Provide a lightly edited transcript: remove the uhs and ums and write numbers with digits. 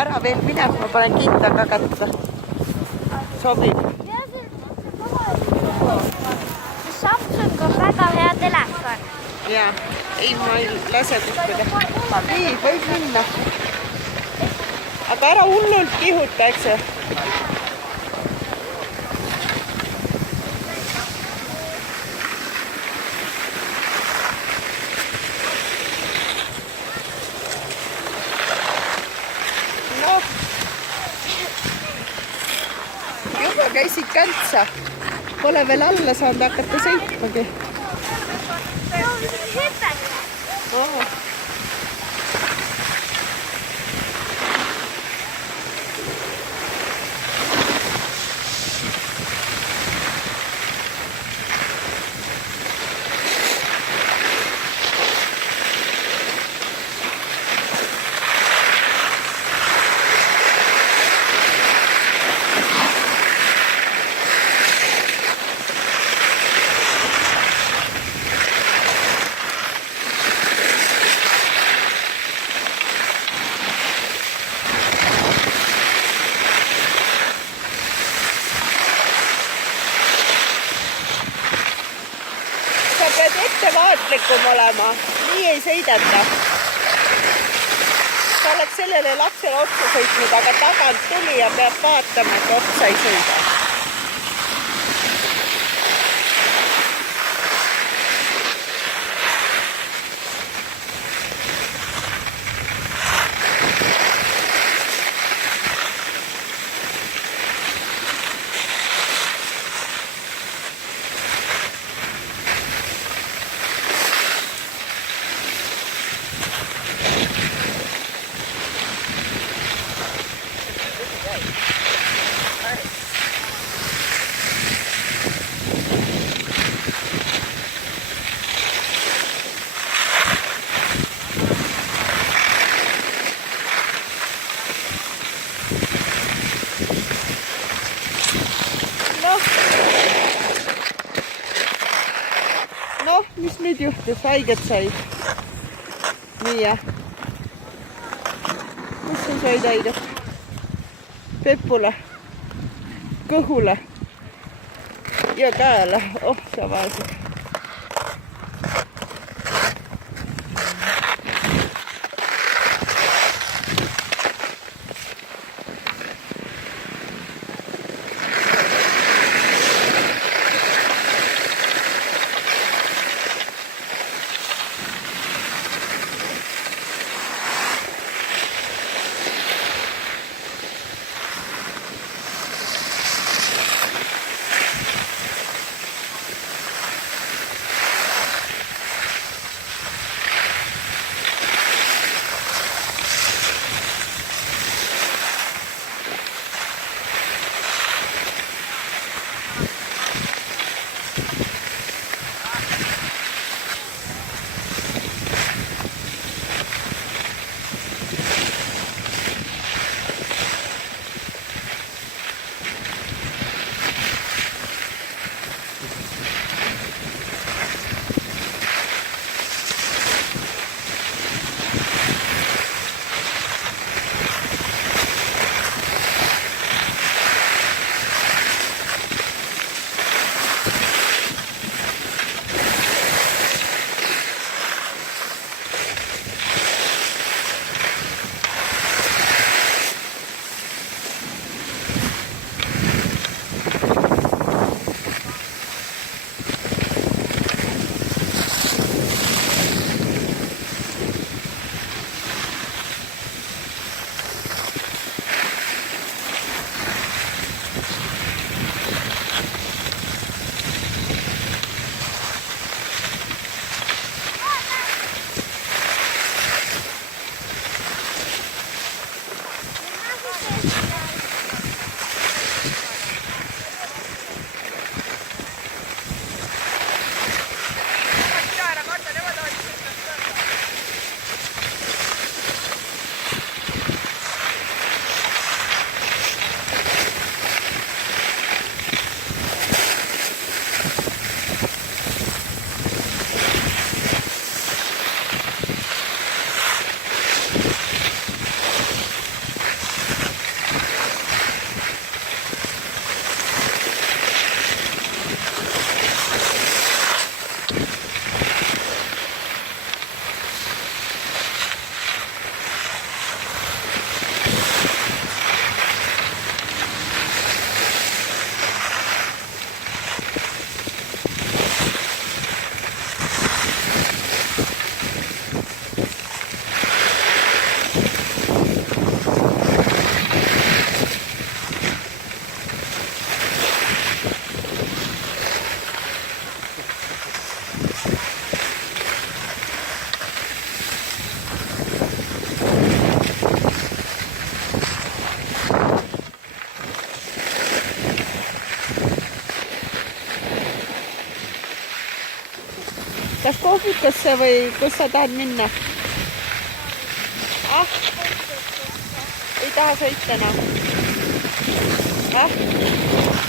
ära veel minema, ma panen kinda ka kätte. Sobib. Samsung on väga hea telefon. Jaa, ei ma ei lase tükkida. Nii, võib minna. Aga ära hullult kihuta, eks see? Noh, juba käisid käntsa. Pole veel alla saanud hakata sõitmagi. Oh. Pead ettevaatlikum olema, nii ei sõideta. Sa oled sellele lapsele otsa sõitnud, aga tagant tuli ja peab vaatama, et otsa ei sõida. Noh, mis nüüd juhtus? Haiget sai. Nii jah. Kus sa said haiget? Pepule, kõhule ja käele. Oh, sa vaesed. kohvikusse või kus sa tahad minna? Ah? Ei taha sõita enam? Ah?